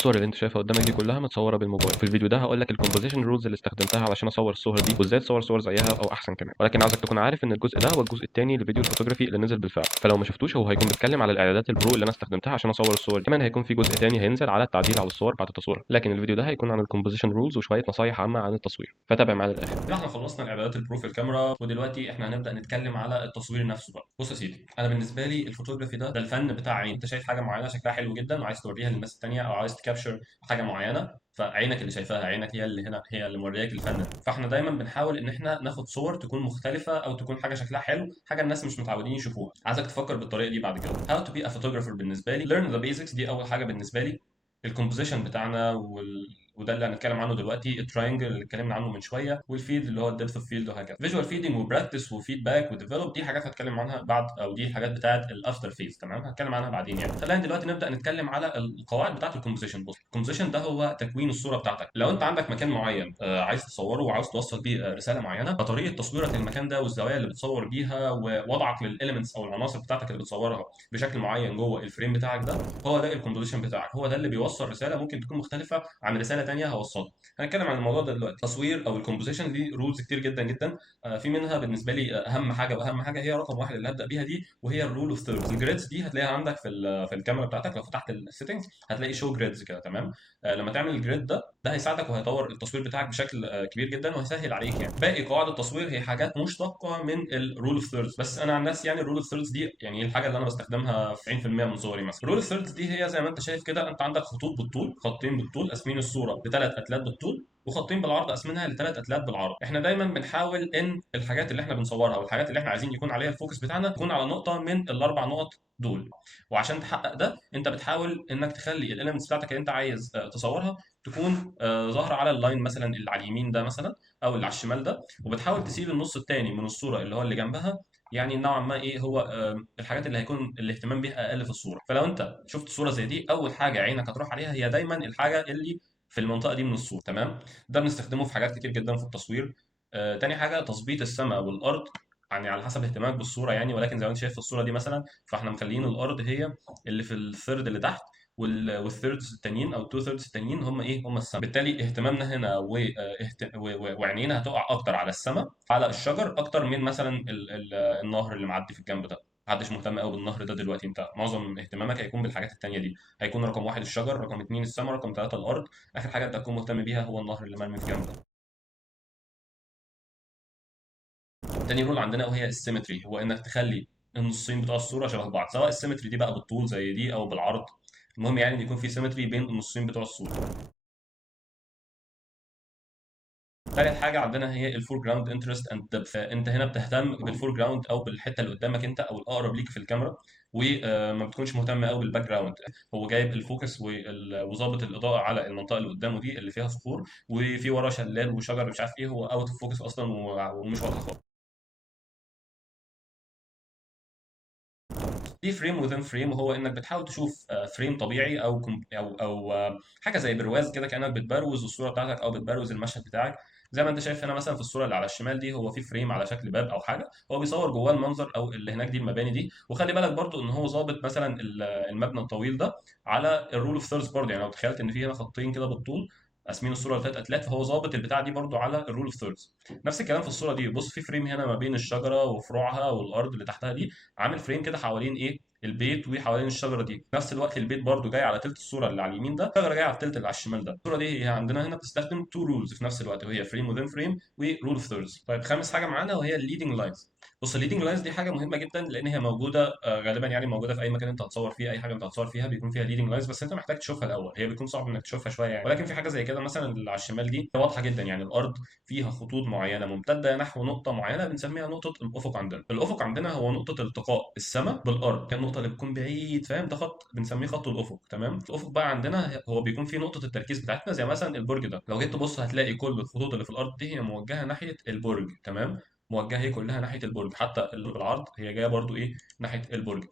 الصور اللي انت شايفها قدامك دي كلها متصوره بالموبايل. في الفيديو ده هقول لك الكومبوزيشن رولز اللي استخدمتها علشان اصور الصور دي، وازاي تصور صور زيها او احسن كمان. ولكن عاوزك تكون عارف ان الجزء ده هو الجزء الثاني لفيديو الفوتوغرافي اللي نزل بالفعل، فلو ما شفتوش هو هيكون بيتكلم على الاعدادات البرو اللي انا استخدمتها عشان اصور الصور دي. كمان هيكون في جزء ثاني هينزل على التعديل على الصور بعد التصوير، لكن الفيديو ده هيكون عن الكومبوزيشن رولز وشويه نصايح عامه عن التصوير، فتابع معانا للاخر. كده احنا خلصنا الاعدادات البرو في الكاميرا، ودلوقتي احنا هنبدا نتكلم على التصوير نفسه بقى. بص يا سيدي، انا بالنسبه لي الفوتوغرافي ده الفن بتاع عين. انت شايف حاجه معينه شكلها حلو جدا وعايز توريها للناس التانيه، او عايز تكابشر حاجه معينه، فعينك اللي شايفاها، عينك هي اللي هنا، هي اللي مورياك الفن ده. فاحنا دايما بنحاول ان احنا ناخد صور تكون مختلفه، او تكون حاجه شكلها حلو، حاجه الناس مش متعودين يشوفوها. عايزك تفكر بالطريقه دي بعد كده. How to be a photographer بالنسبه لي learn the basics، دي اول حاجه بالنسبه لي. الكومبوزيشن بتاعنا وده اللي هنتكلم عنه دلوقتي، التراينجل اللي اتكلمنا عنه من شويه، والفيد اللي هو الديبث اوف فيلد، وهكذا. فيجوال فيدنج وبراكتس وفيدباك وديفلوب، دي حاجات هتكلم عنها بعد، او دي الحاجات بتاعه الافتر فيز، تمام، هتكلم عنها بعدين يعني. خلينا دلوقتي نبدا نتكلم على القواعد بتاعه الكومبوزيشن. بص، الكومبوزيشن ده هو تكوين الصوره بتاعتك. لو انت عندك مكان معين عايز تصوره وعاوز توصل بيه رساله معينه، فطريقه تصويرك للمكان ده والزوايا اللي بتصور بيها ووضعك للاليمنتس او العناصر بتاعتك اللي بتصورها بشكل معين جوه الفريم بتاعك ده، هو ده الكومبوزيشن بتاعك. هو ده اللي بيوصل رساله ممكن تكون مختلفه عن رساله تانيه هوصلها. هنتكلم عن الموضوع ده دلوقتي. التصوير او الكومبوزيشن دي رولز كتير جدا جدا. في منها بالنسبه لي اهم حاجه واهم حاجه هي رقم واحد اللي هبدا بيها دي، وهي الرول اوف ثيردز. الجريدز دي هتلاقيها عندك في الكاميرا بتاعتك. لو فتحت السيتنجز هتلاقي شو جريدز كده، تمام. لما تعمل الجريد ده هيساعدك وهيطور التصوير بتاعك بشكل كبير جدا وهيسهل عليك يعني. باقي قواعد التصوير هي حاجات مشتقه من الرول اوف ثيردز، بس انا عن نفسي يعني الرول اوف ثيردز دي يعني الحاجه اللي انا بستخدمها في 90% من صوري. مثلا الرول اوف ثيردز دي هي زي ما انت شايف كده، انت عندك خطوط بالطول، خطين بالطول قاسمين الصوره بثلاث اتلات بالطول، وخطين بالعرض قسمناها لثلاث اتلات بالعرض. احنا دايما بنحاول ان الحاجات اللي احنا بنصورها والحاجات اللي احنا عايزين يكون عليها الفوكس بتاعنا تكون على نقطه من الاربع نقط دول. وعشان تحقق ده انت بتحاول انك تخلي الاليمنتس بتاعتك اللي انت عايز تصورها تكون ظاهره على اللاين مثلا اللي على اليمين ده مثلا، او اللي على الشمال ده، وبتحاول تسيب النص الثاني من الصوره اللي هو اللي جنبها، يعني نوعا ما ايه هو الحاجات اللي هيكون الاهتمام بيها اقل في الصوره. فلو انت شفت صوره زي دي، اول حاجه عينك هتروح عليها هي دايما الحاجه اللي في المنطقه دي من الصوره، تمام. ده بنستخدمه في حاجات كتير جدا في التصوير. تاني حاجه تظبيط السماء والارض، يعني على حسب اهتمامك بالصوره يعني. ولكن زي ما انت شايف في الصوره دي مثلا، فاحنا مخليين الارض هي اللي في الثيرد اللي تحت، والثيردز التانيين او التو ثيردز التانيين هم ايه، هم السماء. بالتالي اهتمامنا هنا وعينينا هتقع اكتر على السماء، على الشجر، اكتر من مثلا النهر اللي معدي في الجنب ده. محدش مهتم قوي بالنهر ده دلوقتي، انت معظم اهتمامك هيكون بالحاجات التانيه دي. هيكون رقم واحد الشجر، رقم اتنين السماء، رقم ثلاثة الارض، اخر حاجه انت هتكون مهتم بيها هو النهر اللي مرمي في الجنب ده. تاني رول عندنا وهي السيمتري، هو انك تخلي النصين بتوع الصوره شبه بعض، سواء السيمتري دي بقى بالطول زي دي او بالعرض. المهم يعني ان يكون في سيمتري بين النصين بتوع الصوره. تالت حاجة عندنا هي الفور جراوند انترست اند ديبث. انت هنا بتهتم بالفور جراوند او بالحتة اللي قدامك انت او الاقرب ليك في الكاميرا، وما بتكونش مهتم قوي بالباك جراوند. هو جايب الفوكس وظابط الاضاءة على المنطقة اللي قدامه دي اللي فيها صخور، وفي ورا شلال وشجر مش عارف ايه، هو اوت اوف فوكس اصلا ومش واضح خالص. دي فريم وذين فريم، وهو انك بتحاول تشوف فريم طبيعي او حاجه زي برواز كده، كانك بتبروز الصوره بتاعتك او بتبروز المشهد بتاعك. زي ما انت شايف هنا مثلا في الصوره اللي على الشمال دي، هو في فريم على شكل باب او حاجه، هو بيصور جواه المنظر او اللي هناك دي المباني دي. وخلي بالك برضو ان هو ظابط مثلا المبنى الطويل ده على الرول اوف ثيردز برضه. يعني لو تخيلت ان في هنا خطين كده بالطول قاسمين الصوره لثلاث اتلات، فهو ظابط البتاع دي برضو على الرول اوف ثيردز. نفس الكلام في الصوره دي. بص، في فريم هنا ما بين الشجره وفروعها والارض اللي تحتها دي، عامل فريم كده حوالين ايه، البيت وحوالين الشجره دي. في نفس الوقت البيت برضو جاي على تلت الصوره اللي على اليمين ده، الشجره جايه على التلت اللي على الشمال ده. الصوره دي هي عندنا هنا بتستخدم تو رولز في نفس الوقت، وهي فريم وذين فريم ورول اوف ثيردز. طيب خامس حاجه معانا وهي الليدنج لاينز. بص، الليدنج لاينز دي حاجه مهمه جدا، لان هي موجوده غالبا يعني موجوده في اي مكان انت هتصور فيه، اي حاجه انت هتصور فيها بيكون فيها ليدنج لاينز، بس انت محتاج تشوفها الاول. هي بيكون صعب انك تشوفها شويه يعني، ولكن في حاجه زي كده مثلا اللي على الشمال دي واضحه جدا. يعني الارض فيها خطوط معينه ممتده نحو نقطه معينه بنسميها نقطه الافق. عندنا الافق عندنا هو نقطه التقاء السماء بالارض، كان النقطه اللي بتكون بعيد، فاهم؟ ده خط بنسميه خط الافق، تمام. الافق بقى عندنا هو بيكون فيه نقطه التركيز بتاعتنا، زي مثلا البرج ده. لو جيت تبص هتلاقي كل الخطوط اللي في الارض دي هي موجهه ناحيه البرج، تمام. موجهه هي كلها ناحيه البرج، حتى اللي بالعرض هي جايه برضو ايه، ناحيه البرج.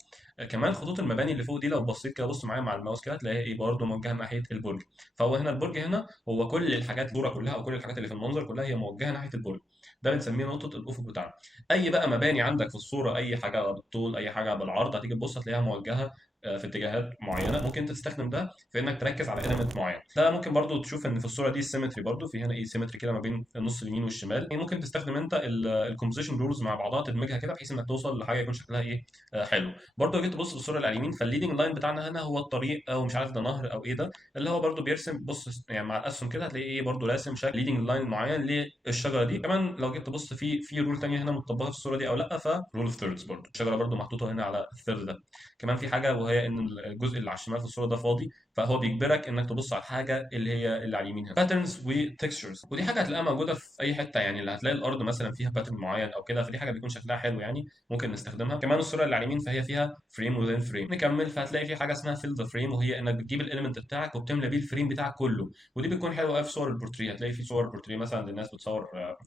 كمان خطوط المباني اللي فوق دي لو بصيت كده، بص معايا مع الماوس كده، هتلاقيها ايه، برضو موجهه ناحيه البرج. فهو هنا البرج هنا هو كل الحاجات، الصوره كلها او كل الحاجات اللي في المنظر كلها هي موجهه ناحيه البرج. ده بنسميه نقطه الافق بتاعنا. اي بقى مباني عندك في الصوره، اي حاجه بالطول اي حاجه بالعرض، هتيجي تبص هتلاقيها موجهه في اتجاهات معينه، ممكن انت تستخدم ده في انك تركز على element معين. ده ممكن برضو تشوف ان في الصوره دي السيمتري، برضو في هنا ايه سيمتري كده ما بين النص اليمين والشمال. يعني ممكن تستخدم انت الكومبوزيشن رولز مع بعضها، تدمجها كده بحيث انك توصل لحاجه يكون شكلها ايه حلو. برضو لو جيت تبص في الصوره اللي على اليمين، فالليدنج لاين بتاعنا هنا هو الطريق، او مش عارف ده نهر او ايه ده، اللي هو برضو بيرسم. بص يعني مع الاسهم كده هتلاقي ايه برضو راسم شكل ليدنج لاين معين للشجره دي. كمان لو جيت تبص في رول تانية هنا مطبقه في الصوره دي او لا، فرول اوف ثيردز، برضو الشجره برضو محطوطه هنا على الثيرد ده. كمان في حاجه، وهي ان الجزء اللي على الشمال في الصوره ده فاضي، فهو بيجبرك انك تبص على الحاجه اللي هي اللي على اليمين هنا. باترنز وتكستشرز، ودي حاجه هتلاقيها موجوده في اي حته، يعني اللي هتلاقي الارض مثلا فيها باترن معين او كده، فدي حاجه بيكون شكلها حلو يعني، ممكن نستخدمها. كمان الصوره اللي على اليمين فهي فيها فريم وذين فريم. نكمل، فهتلاقي في حاجه اسمها فيل ذا فريم، وهي انك بتجيب الاليمنت بتاعك وبتملى بيه الفريم بتاعك كله. ودي بتكون حلوه قوي في صور البورتريه. هتلاقي في صور بورتريه مثلا للناس بتصور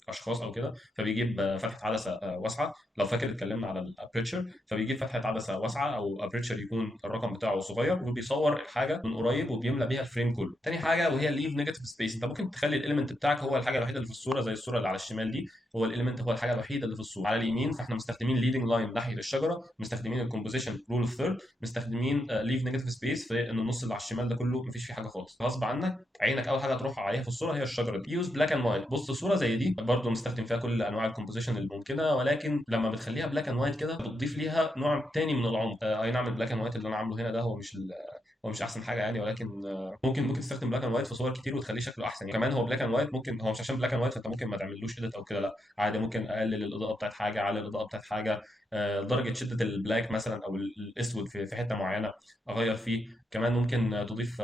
اشخاص او كده، فبيجيب فتحه عدسه واسعه. لو فاكر اتكلمنا على الابريتشر، فبيجيب فتحه عدسه واسعه او ابريتشر يكون الرقم بتاعه صغير، وبيصور الحاجه من قريب وبيملى بيها الفريم كله. تاني حاجه وهي الليف نيجاتيف سبيس، انت ممكن تخلي الاليمنت بتاعك هو الحاجه الوحيده اللي في الصوره، زي الصوره اللي على الشمال دي، هو الاليمنت هو الحاجه الوحيده اللي في الصوره. على اليمين فاحنا مستخدمين ليدنج لاين ناحيه الشجره، مستخدمين الكومبوزيشن رول اوف ثيرد، مستخدمين ليف نيجاتيف سبيس في ان النص اللي على الشمال ده كله مفيش فيه حاجه خالص. غصب عنك عينك اول حاجه تروح عليها في الصوره هي الشجره دي. يوز بلاك اند وايت، بص صوره زي دي برضه مستخدم فيها كل انواع الكومبوزيشن الممكنه، ولكن لما بتخليها بلاك اند وايت كده بتضيف ليها نوع تاني من العمق. اي نعم البلاك اند وايت اللي انا عامله هنا ده هو مش احسن حاجه يعني، ولكن ممكن تستخدم بلاك اند وايت في صور كتير وتخليه شكله احسن يعني. كمان هو بلاك اند وايت، ممكن هو مش عشان بلاك اند وايت فانت ممكن ما تعملوش اديت او كده، لا عادي، ممكن اقلل الاضاءه بتاعت حاجه، اعلي الاضاءه بتاعت حاجه، درجه شده البلاك مثلا او الاسود في حته معينه اغير فيه. كمان ممكن تضيف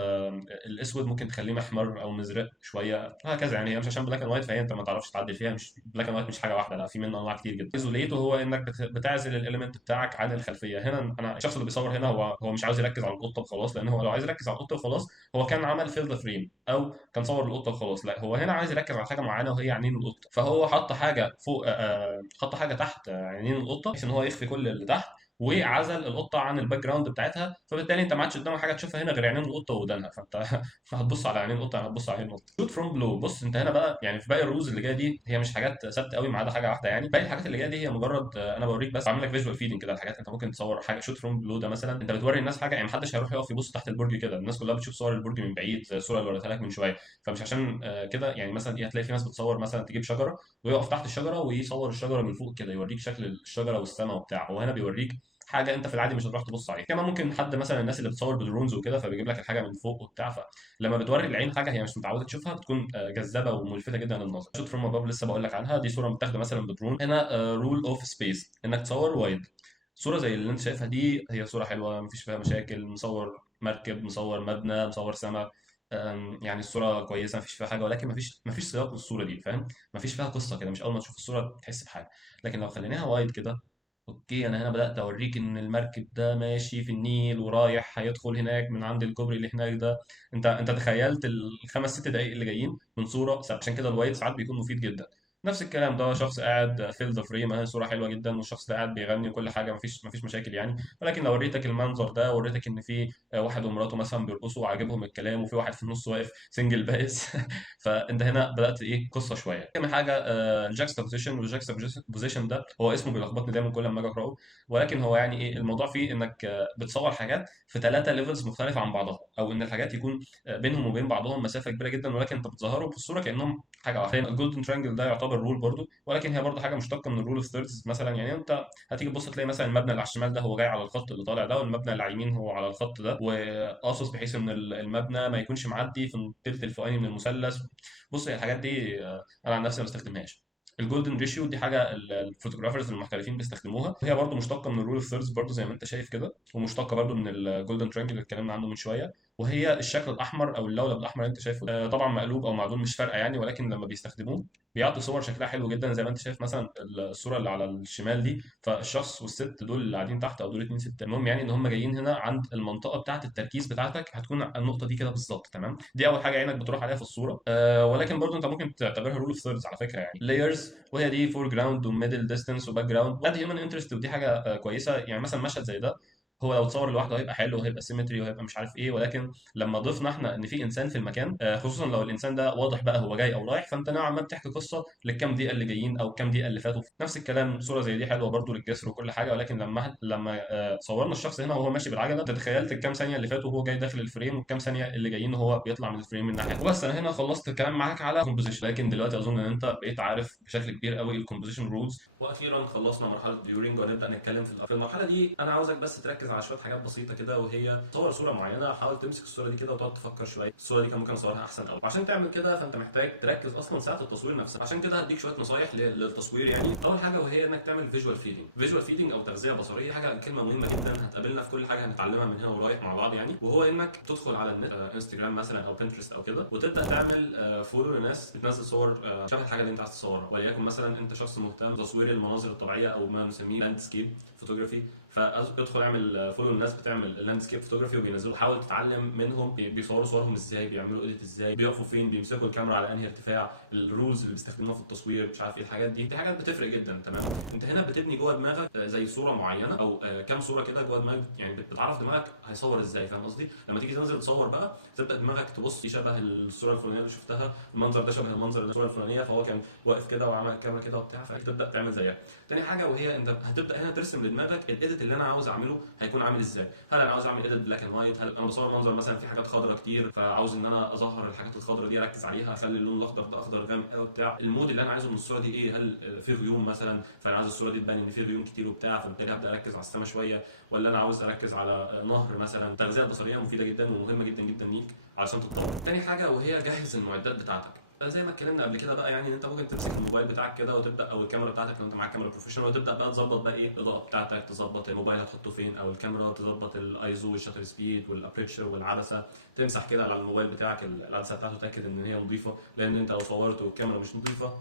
الاسود، ممكن تخليه محمر او مزرق شويه، هكذا يعني. هي مش عشان بلاك اند وايت فهي انت ما تعرفش تعدل فيها، مش بلاك اند وايت مش حاجه واحده، لا في منه انواع كتير جدا. ايزوليته هو انك بتعزل الاليمنت بتاعك عن الخلفيه. هنا انا الشخص اللي بيصور هنا هو مش عاوز يركز على القطه وخلاص، لان هو لو عايز يركز على القطه وخلاص هو كان عمل فيل ذا فريم او كان صور القطه وخلاص. لا هو هنا عايز يركز على حاجه معينه وهي عينين القطه، فهو حط حاجه فوق حط حاجه تحت عينين القطه بحيث ان هو يخفي كل اللي تحت، وعزل القطه عن الباك جراوند بتاعتها. فبالتالي انت ما عادش قدامك حاجه تشوفها هنا غير عينين القطه ودانها، فانت هتبص على عينين القطه، يعني هتبص على عينين القطه. شوت فروم بلو، بص انت هنا بقى يعني في باقي الرولز اللي جايه دي هي مش حاجات ثابته قوي ما عدا حاجه واحده يعني. باقي الحاجات اللي جايه دي هي مجرد انا بوريك بس، بعمل لك فيجوال فيدنج كده الحاجات. انت ممكن تصور حاجه شوت فروم بلو ده مثلا، انت بتوري الناس حاجه يعني، محدش هيروح يقف يبص تحت البرج كده، الناس كلها بتشوف صور البرج من بعيد زي الصوره اللي وريتها لك من شويه. فمش عشان كده يعني مثلا ايه، هتلاقي في ناس بتصور مثلا تجيب شجره ويقف تحت الشجره ويصور الشجره من فوق كده، يوريك شكل الشجره والسماء وبتاع. هو هنا بيوريك حاجه انت في العادي مش هتروح تبص عليها. كمان ممكن حد مثلا الناس اللي بتصور بدرونز وكده فبيجيب لك الحاجه من فوق وبتاع، فلما بتوري العين حاجه هي مش متعوده تشوفها بتكون جذابه وملفته جدا للنظر. شوت فروم اباف لسه بقول لك عنها، دي صوره متاخده مثلا بدرون. هنا رول اوف سبيس، انك تصور وايد. صوره زي اللي انت شايفها دي هي صوره حلوه مفيش فيها مشاكل، مصور مركب، مصور مبنى، مصور سماء، يعني الصوره كويسه مفيش فيها حاجه، ولكن مفيش سياق للصوره دي، فاهم؟ مفيش فيها قصه كده، مش اول ما تشوف الصوره تحس بحاجه. لكن لو خليناها وايد كده، اوكي انا هنا بدات اوريك ان المركب ده ماشي في النيل ورايح هيدخل هناك من عند الكوبري اللي هناك ده. انت تخيلت الخمس ست دقائق اللي جايين من صوره. عشان كده الوايد ساعات بيكون مفيد جدا. نفس الكلام ده شخص قاعد فيل ذا فريم اهي، صوره حلوه جدا، والشخص ده قاعد بيغني وكل حاجه، مفيش مشاكل يعني. ولكن لو وريتك المنظر ده، وريتك ان في واحد ومراته مثلا بيرقصوا وعاجبهم الكلام، وفي واحد في النص واقف سنجل بائس فانت هنا بدات ايه قصه شويه. كمان حاجه الجاكستا بوزيشن، والجاكستا بوزيشن ده هو اسمه بيلخبطني دايما كل ما اجي اقراه، ولكن هو يعني ايه الموضوع فيه انك بتصور حاجات في ثلاثه ليفلز مختلفه عن بعضها، او ان الحاجات يكون بينهم وبين بعضهم مسافه كبيره جدا، ولكن انت بتظهرهم في الصوره كانهم حاجه واحده. الجولدن ترانجل ده يعتبر رول برضو، ولكن هي برضو حاجه مشتقه من الرول اوف ثيردز مثلا. يعني انت هتيجي تبص تلاقي مثلا المبنى اللي على الشمال ده هو جاي على الخط اللي طالع ده، والمبنى اللي على اليمين هو على الخط ده، وقاصص بحيث ان المبنى ما يكونش معدي في الثلث الفوقاني من المثلث. بص هي الحاجات دي انا عن نفسي ما بستخدمهاش. الجولدن ريشيو دي حاجه الفوتوغرافرز المحترفين بيستخدموها، وهي برضو مشتقه من الرول اوف ثيردز برضو زي ما انت شايف كده، ومشتقه برضو من الجولدن ترانجل اللي اتكلمنا عنه من شويه. وهي الشكل الاحمر او اللولب الاحمر اللي انت شايفه طبعا مقلوب او معدول مش فارقه يعني، ولكن لما بيستخدموه بيعطي صور شكلها حلو جدا. زي ما انت شايف مثلا الصوره اللي على الشمال دي، فالشخص والست دول اللي قاعدين تحت، او دول اتنين ست، المهم يعني ان هم جايين هنا عند المنطقه بتاعه التركيز بتاعتك، هتكون النقطه دي كده بالظبط. تمام، دي اول حاجه عينك بتروح عليها في الصوره. ولكن برضو انت ممكن تعتبرها رول اوف ثيردز على فكره يعني. لايرز، وهي دي فور جراوند وميدل ديستانس وباك جراوند اد هيومن انترست، ودي حاجه كويسه يعني. مثلا مشهد زي ده هو لو اتصور لوحده هيبقى حلو وهيبقى سيمتري وهيبقى مش عارف ايه، ولكن لما ضفنا احنا ان في انسان في المكان، خصوصا لو الانسان ده واضح بقى هو جاي او رايح، فانت نوعا ما بتحكي قصه للكام دقيقه اللي جايين او كام دقيقه اللي فاتوا. نفس الكلام صوره زي دي حلوه برضو للجسر وكل حاجه، ولكن لما صورنا الشخص هنا وهو ماشي بالعجله، انت تخيلت الكام ثانيه اللي فاتوا وهو جاي داخل الفريم والكام ثانيه اللي جايين وهو بيطلع من الفريم من ناحيه. وبس انا هنا خلصت الكلام معاك على كومبوزيشن، لكن دلوقتي اظن ان انت بقيت عارف بشكل كبير قوي الكومبوزيشن رولز. واخيرا خلصنا مرحله ديورنج وهنبدا نتكلم في المرحله دي. انا عاوزك بس تركز على شويه حاجات بسيطه كده، وهي تصور صوره معينه، حاول تمسك الصوره دي كده وتقعد تفكر شويه الصوره دي كان ممكن اصورها احسن قوي. عشان تعمل كده فانت محتاج تركز اصلا ساعه التصوير نفسها. عشان كده هديك شويه نصايح للتصوير. يعني اول حاجه وهي انك تعمل فيجوال فيدنج. فيجوال فيدنج او تغذيه بصريه، حاجه كلمه مهمه جدا هتقابلنا في كل حاجه هنتعلمها من هنا ورايح مع بعض يعني. وهو انك تدخل على النت، انستجرام مثلا او بنترست او كده، وتبدا تعمل فولو لناس بتنزل صور شبه الحاجه اللي انت عايز تصورها. وليكن مثلا انت شخص مهتم بتصوير المناظر الطبيعيه او ما نسميه لاندسكيب فوتوغرافي، فادخل اعمل فولو للناس بتعمل اللاندسكيب فوتوغرافي وبينزلوا. حاول تتعلم منهم بيصوروا صورهم ازاي، بيعملوا اديت ازاي، بيقفوا فين، بيمسكوا الكاميرا على انهي ارتفاع، الرولز اللي بيستخدموها في التصوير، مش عارف ايه الحاجات دي حاجات بتفرق جدا. تمام، انت هنا بتبني جوه دماغك زي صوره معينه او كام صوره كده جوه دماغك، يعني بتعرف دماغك هيصور ازاي. فاهم قصدي؟ لما تيجي تنزل تصور بقى تبدا دماغك تبص دي شبه الصوره الفلانيه اللي شفتها، المنظر ده شبه المنظر الصوره الفلانيه، فهو كان واقف كده وعمل الكاميرا كده وبتاع، فتبدا تعمل زيها. تاني حاجه وهي انت هتبدا هنا ترسم لدماغك الايديت اللي انا عاوز اعمله هيكون عامل ازاي. هل انا عاوز اعمل ايديت بلاك اند وايت؟ هل انا بصور منظر مثلا في حاجات خضراء كتير فعاوز ان انا اظهر الحاجات الخضراء دي، اركز عليها، اخلي اللون الاخضر ده اخضر غامق قوي بتاع. المود اللي انا عايزه من الصوره دي ايه؟ هل في غيوم مثلا فانا عايز الصوره دي تبان ان في غيوم كتير وبتاع، فبالتالي هبدا اركز على السما شويه. ولا انا عاوز اركز على نهر مثلا. التغذيه البصريه مفيده جدا ومهمه جدا جدا ليك علشان تتطور. تاني حاجه وهي جهز المعدات بتاعتك. زي ما اتكلمنا قبل كده بقى، يعني ان انت ممكن تمسك الموبايل بتاعك كده وتبدا، او الكاميرا بتاعتك لو انت معاك كاميرا بروفيشنال، وتبدا بقى تظبط بقى ايه الاضاءه بتاعتك، تظبط الموبايل هتحطه فين، او الكاميرا تظبط الايزو والشاتر سبيد والابريتشر والعدسه. تمسح كده على الموبايل بتاعك العدسه بتاعته، تاكد ان هي نظيفه، لان انت لو صورت والكاميرا مش نظيفه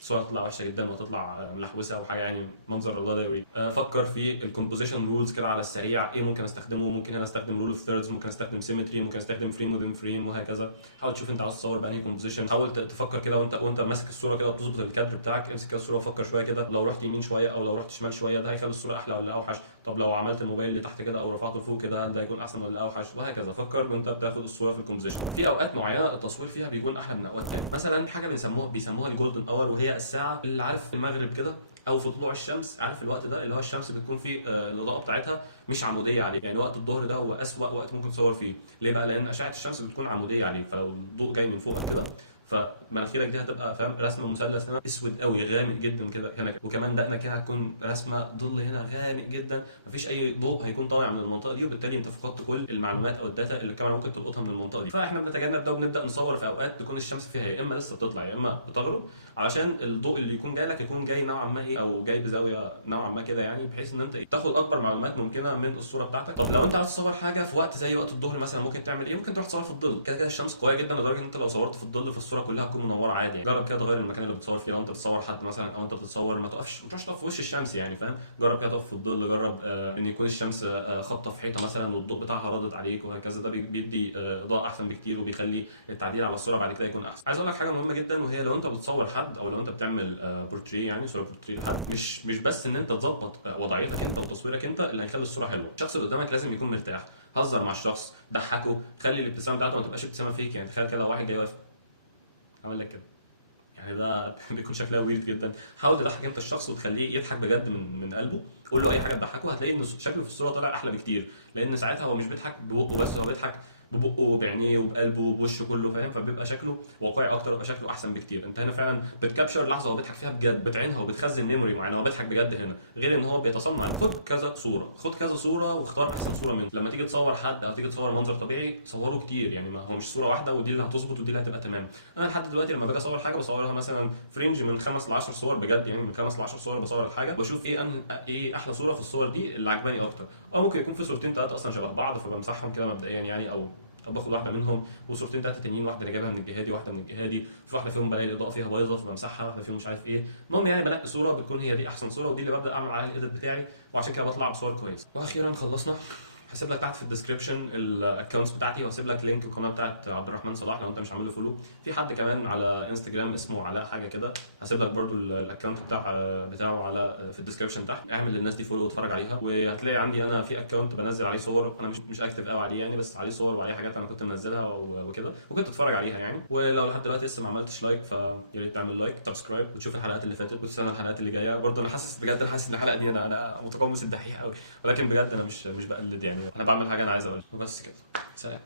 الصوره هتطلع وحشه جدا وهتطلع ملحوسه او حاجه، يعني منظر الله لا يريد. فكر في الكومبوزيشن رولز كده على السريع، ايه ممكن استخدمه. ممكن هنا استخدم رول اوف ثيردز، ممكن استخدم سيمتري، ممكن استخدم فريم وذين فريم، وهكذا. حاول تشوف انت عاوز تصور بانهي كومبوزيشن. حاول تفكر كده وانت ماسك الصوره كده وبتظبط الكادر بتاعك. امسك كده الصوره وفكر شويه كده، لو رحت يمين شويه او لو رحت شمال شويه ده هيخلي الصوره احلى ولا اوحش. طب لو عملت الموبايل اللي تحت كده او رفعته لفوق كده ده هيكون احسن ولا اوحش، وهكذا. فكر وانت بتاخد الصوره في الكومبوزيشن. في اوقات معينه التصوير فيها بيكون احلى من اوقات ثانيه. مثلا حاجه بيسموها الجولدن اور، وهي الساعه اللي عارف في المغرب كده او في طلوع الشمس. عارف الوقت ده اللي هو الشمس بتكون فيه الاضاءه بتاعتها مش عموديه عليك. يعني وقت الظهر ده هو اسوأ وقت ممكن تصور فيه. ليه بقى؟ لان اشعه الشمس بتكون عموديه عليك، فالضوء جاي من فوق كده، فمناخيرك دي هتبقى فاهم رسمه مثلث هنا اسود قوي غامق جدا كده هنا، وكمان دقنك كده هتكون رسمه ظل هنا غامق جدا، مفيش اي ضوء هيكون طالع من المنطقه دي، وبالتالي انت فقدت كل المعلومات او الداتا اللي الكاميرا ممكن تلقطها من المنطقه دي. فاحنا بنتجنب ده وبنبدا نصور في اوقات تكون الشمس فيها يا اما لسه بتطلع يا اما بتغرب، علشان الضوء اللي يكون جاي لك يكون جاي نوعا ما ايه، او جاي بزاويه نوعا ما كده، يعني بحيث ان انت تاخد اكبر معلومات ممكنه من الصوره بتاعتك. طب لو انت عايز تصور حاجه في وقت زي وقت الظهر مثلا، ممكن تعمل ايه؟ ممكن تروح تصور في الظل. كده كده الشمس قويه جدا لدرجه ان انت لو صورت في الظل في الصوره كلها هتكون منوره عادي. يعني جرب كده تغير المكان اللي بتصور فيه. لو انت بتصور حد مثلا او انت بتصور ما تقفش، ما تروحش تقف في وش الشمس يعني، فاهم؟ جرب كده تقف في الظل. جرب ان يكون الشمس خابطه في حيطه مثلا والضوء بتاعها رادد عليك وهكذا. ده بيدي اضاءه احسن بكتير وبيخلي التعديل على الصوره بعد كده يكون احسن. عايز اقول لك حاجه مهمه جدا، وهي لو انت بتصور حد او لو انت بتعمل بورتريه، يعني صوره بورتريه لحد، مش بس ان انت تظبط وضعيتك انت وتصويرك انت اللي هيخلي الصوره حلوه. الشخص اللي قدامك لازم يكون مرتاح. هزر مع الشخص، ضحكه، خلي الابتسامه بتاعته ما تبقاش ابتسامه فيك. يعني تخيل كده واحد جاي واقف عامل لك كده، يعني ده بيكون شكلها ويرد جدا. حاول تضحك انت الشخص وتخليه يضحك بجد من قلبه. قول له اي حاجه تضحكه، هتلاقي ان شكله في الصوره طالع احلى بكتير، لان ساعتها هو مش بيضحك ببقه بس، هو بيضحك ببقه وبعينيه وبقلبه وبوشه كله، فاهم؟ فبيبقى شكله واقعي اكتر ويبقى شكله احسن بكتير. انت هنا فعلا بتكابشر لحظه هو بيضحك فيها بجد، بتعينها وبتخزن ميموري معينه هو بيضحك بجد هنا، غير ان هو بيتصنع. خد كذا صوره، خد كذا صوره واختار احسن صوره منهم. لما تيجي تصور حد او تيجي تصور منظر طبيعي صوره كتير، يعني ما هو مش صوره واحده ودي اللي هتظبط ودي اللي هتبقى تمام. انا لحد دلوقتي لما باجي اصور حاجه بصورها مثلا في رينج من 5 ل 10 صور بجد، يعني من 5 ل 10 صور بصور الحاجه، بشوف ايه احلى صوره في الصور دي اللي عجباني اكتر. او ممكن يكون في صورتين ثلاثه اصلا شبه بعض فبمسحهم كده مبدئيا يعني، او باخد واحده منهم وصورتين ثلاثه تانيين، واحده اللي جايبها من الجهادي واحده من الجهادي، في واحده فيهم بلاقي الاضاءه فيها بايظه فبمسحها، واحده فيهم مش عارف ايه. المهم يعني بنقي صوره بتكون هي دي احسن صوره ودي اللي ببدا اعمل عليها الايديت بتاعي، وعشان كده بطلع بصور كويس. واخيرا خلصنا هسيب لك تحت في الديسكربشن الاكونتس بتاعتي، وهسيب لك لينك القناه بتاعت عبد الرحمن صلاح لو انت مش عامل له فولو. في حد كمان على انستجرام اسمه علاء حاجه كده، هسيب لك برده الاكونت بتاعه على في الديسكربشن تحت. اعمل للناس دي فولو واتفرج عليها. وهتلاقي عندي انا في اكونت بنزل عليه صور، انا مش اكتف قوي عليه يعني، بس عليه صور وعليه حاجات انا كنت منزلها وكده، وكنت تتفرج عليها يعني. ولو لحد دلوقتي لسه ما عملتش لايك فيا ريت تعمل لايك، سبسكرايب، وتشوف الحلقات اللي فاتت وتستنى الحلقات اللي جايه. برده انا حاسس بجد، انا حاسس ان الحلقه دي انا متقمص الدحيح قوي، ولكن بجد انا مش بقلد يعني، انا بعمل حاجه انا عايز اقولها وبس كده. سلام.